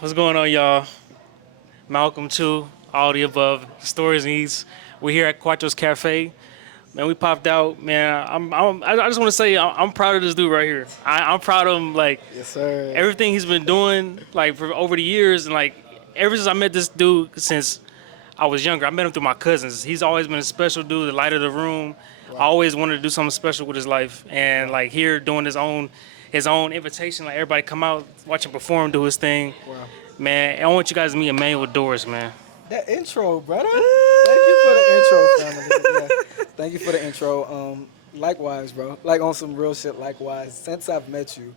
What's going on, y'all? Malcolm too. All the above. Stories and eats. We're here at Quattro's Cafe. Man, we popped out. Man, I just want to say I'm proud of this dude right here. I'm proud of him. Like Yes, sir. everything he's been doing, like for over the years, and like ever since I met this dude since I was younger. I met him through my cousins. He's always been a special dude, the light of the room. I Wow. always wanted to do something special with his life, and Wow. like here doing his own invitation, like everybody come out, watch him perform, do his thing. Wow. Man, I want you guys to meet Emanuel Dorris, man. That intro, brother. Thank you for the intro, family. Yeah. Thank you for the intro. Likewise, bro. Like on some real shit. Likewise. Since I've met you,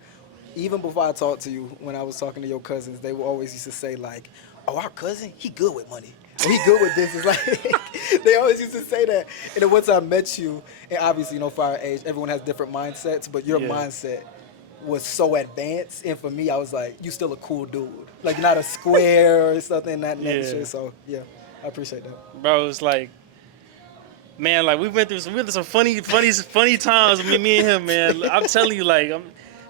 even before I talked to you, when I was talking to your cousins, they were always used to say like, "Oh, our cousin, he good with money. Oh, he good with this." It's like they always used to say that. And then once I met you, and obviously, for our age, everyone has different mindsets, but your Yeah. mindset was so advanced, and for me, I was like, you still a cool dude. Like you're not a square or something in that nature. Yeah. So yeah, I appreciate that. Bro, it's like, man, like we went through some funny times with me and him, man. I'm telling you, like,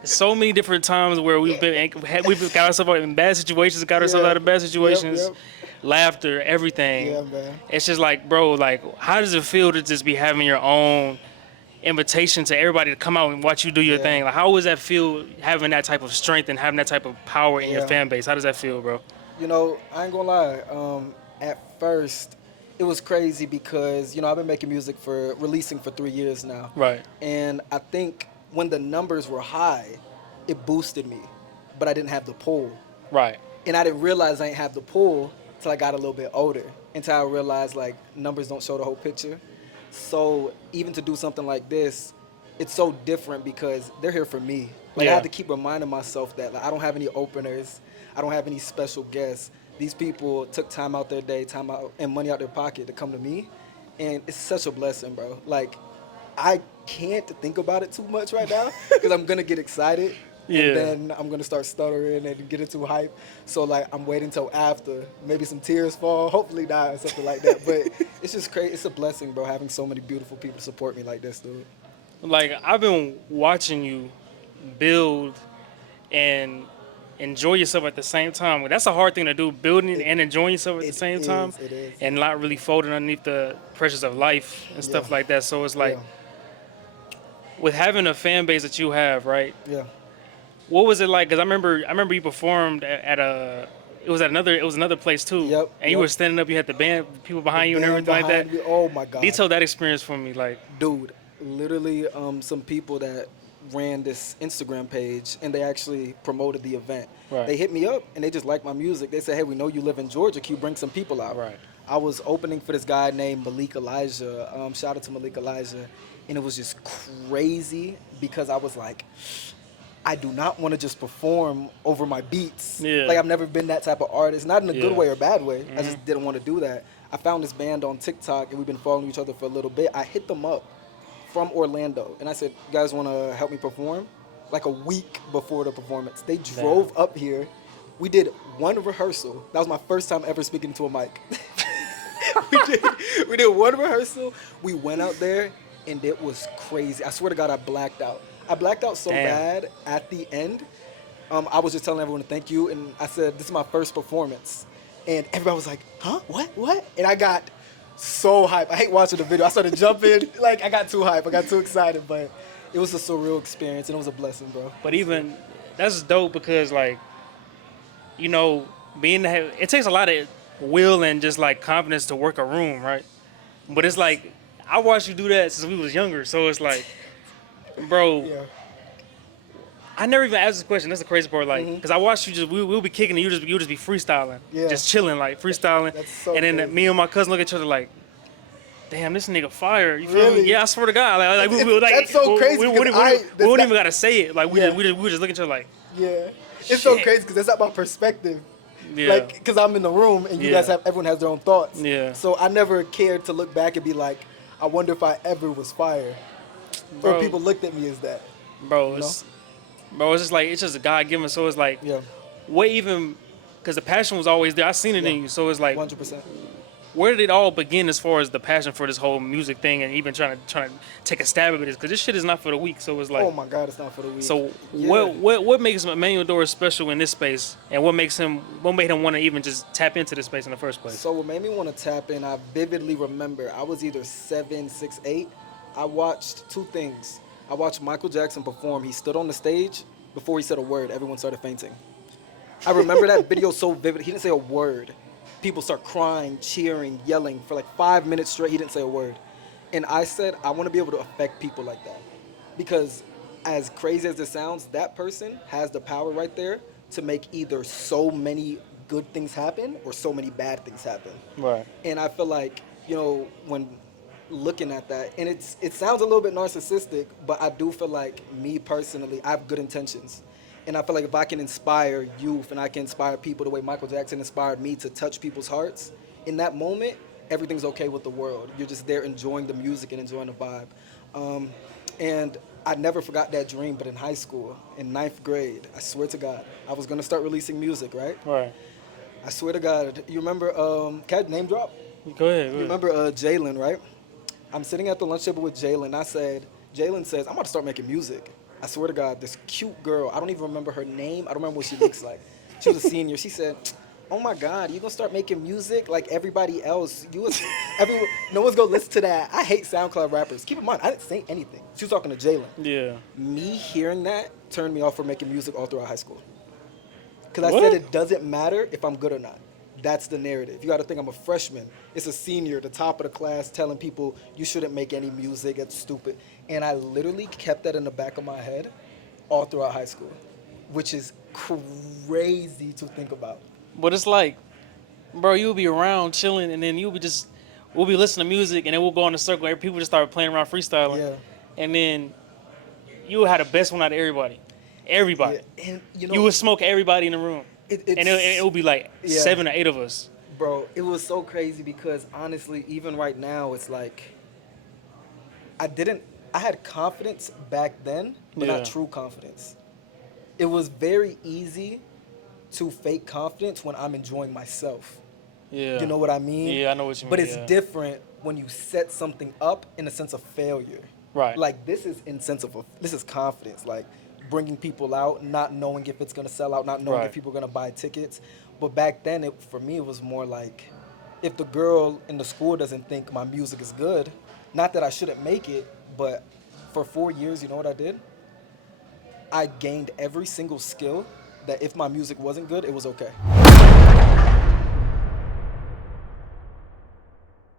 so many different times where we've got ourselves in bad situations, got ourselves Yeah. out of bad situations, Yep. laughter, everything. Yeah, man. It's just like, bro, like, how does it feel to just be having your own invitation to everybody to come out and watch you do your Yeah. thing? Like, how does that feel having that type of strength and having that type of power in your Yeah. fan base? How does that feel, bro? I ain't gonna lie. At first, it was crazy because I've been making music releasing for 3 years now, Right. and I think when the numbers were high, it boosted me, but I didn't have the pull, Right. and I didn't realize I didn't have the pull till I got a little bit older, until I realized like numbers don't show the whole picture. So even to do something like this, it's so different because they're here for me. Like I Yeah. have to keep reminding myself that like, I don't have any openers, I don't have any special guests. These people took time out their day, time out and money out their pocket to come to me, and it's such a blessing, bro. Like I can't think about it too much right now because I'm gonna get excited. Yeah. And then I'm gonna start stuttering and get into hype. So like I'm waiting till after, maybe some tears fall, hopefully not or something like that. But it's just crazy. It's a blessing, bro, having so many beautiful people support me like this, dude. Like, I've been watching you build and enjoy yourself at the same time. That's a hard thing to do, building and enjoying yourself at the It same is. time, It is. and not really folding underneath the pressures of life and stuff Yeah. like that. So it's like, Yeah. with having a fan base that you have, right? Yeah. What was it like? Because I remember you performed at a. It was another place too. Yep, And you yep. were standing up. You had the band people behind you and Band everything like that. behind me, oh my God. Detail that experience for me, like. Dude, literally some people that ran this Instagram page and they actually promoted the event. Right. They hit me up and they just liked my music. They said, "Hey, we know you live in Georgia. Can you bring some people out?" Right. I was opening for this guy named Malik Elijah. Shout out to Malik Elijah. And it was just crazy because I was like, I do not want to just perform over my beats. Yeah. Like I've never been that type of artist, not in a good Yeah. way or bad way. I just didn't want to do that. I found this band on TikTok and we've been following each other for a little bit. I hit them up from Orlando and I said, "You guys want to help me perform?" Like a week before the performance. They drove up here. We did one rehearsal. That was my first time ever speaking to a mic. we did one rehearsal. We went out there and it was crazy. I swear to God, I blacked out. I blacked out so Damn. bad at the end. I was just telling everyone to thank you, and I said, "This is my first performance." And everybody was like, "Huh? What?" And I got so hyped. I hate watching the video. I started jumping. Like, I got too hyped. I got too excited, but it was a surreal experience, and it was a blessing, bro. But even that's dope because, like, it takes a lot of will and just like confidence to work a room, right? But it's like I watched you do that since we was younger, so it's like, bro, Yeah. I never even asked this question. That's the crazy part, like, because I watched you we'll be kicking and you just be freestyling, Yeah. just chilling, like freestyling, That's so and then crazy. me and my cousin look at each other like, damn, this nigga fire. You feel Really? me? Yeah, I swear to God. Like That's so crazy, We 'cause wouldn't even gotta say it. Like we Yeah. just look at each other like, Yeah. It's so Shit. crazy because that's not my perspective. yeah. Like, because I'm in the room and you Yeah. guys everyone has their own thoughts. Yeah. So I never cared to look back and be like, I wonder if I ever was fire. Or Bro. people looked at me as that. Bro, it's just like it's just a God given. So it's like, Yeah. what even? Because the passion was always there. I seen it Yeah. in you. So it's like, 100%. where did it all begin as far as the passion for this whole music thing and even trying to take a stab at it? Because this shit is not for the weak. So it's like, Oh my God, it's not for the weak. so Yeah. what makes Emmanuel Dorris special in this space, and what made him want to even just tap into this space in the first place? So what made me want to tap in, I vividly remember I was either 7, 6, 8. I watched two things. I watched Michael Jackson perform. He stood on the stage. Before he said a word, everyone started fainting. I remember that video so vivid. He didn't say a word. People start crying, cheering, yelling for like 5 minutes straight. He didn't say a word. And I said, I want to be able to affect people like that. Because as crazy as this sounds, that person has the power right there to make either so many good things happen or so many bad things happen. Right. And I feel like, when looking at that, and it sounds a little bit narcissistic, but I do feel like me personally, I have good intentions. And I feel like if I can inspire youth and I can inspire people the way Michael Jackson inspired me to touch people's hearts, in that moment, everything's okay with the world. You're just there enjoying the music and enjoying the vibe. And I never forgot that dream, but in high school, in ninth grade, I swear to God, I was gonna start releasing music, right? Right. I swear to God, you remember, can I name drop? Go ahead. You Go ahead. remember Jalen, right? I'm sitting at the lunch table with Jalen. Jalen says, I'm about to start making music. I swear to God, this cute girl, I don't even remember her name. I don't remember what she looks like. She was a senior. She said, oh my God, you gonna start making music like everybody else? No one's gonna listen to that. I hate SoundCloud rappers. Keep in mind, I didn't say anything. She was talking to Jalen. Yeah. Me hearing that turned me off from making music all throughout high school. Because I What? said it doesn't matter if I'm good or not. That's the narrative. You got to think I'm a freshman. It's a senior, the top of the class, telling people you shouldn't make any music. It's stupid. And I literally kept that in the back of my head all throughout high school, which is crazy to think about. But it's like, bro, you'll be around chilling, and then we'll be listening to music, and then we'll go in a circle, and people just start playing around freestyling. Yeah. And then you had the best one out of everybody. Everybody. Yeah. And You would smoke everybody in the room. And it would be like Yeah. 7 or 8 of us. Bro, it was so crazy because honestly, even right now, it's like I had confidence back then, but Yeah. not true confidence. It was very easy to fake confidence when I'm enjoying myself. Yeah. You know what I mean? Yeah, I know what you mean. But it's yeah. different when you set something up in a sense of failure. Right. Like this is confidence. Like bringing people out, not knowing if it's gonna sell out, not knowing Right. if people are gonna buy tickets. But back then, for me, it was more like if the girl in the school doesn't think my music is good, not that I shouldn't make it, but for 4 years, you know what I did? I gained every single skill that if my music wasn't good, it was okay.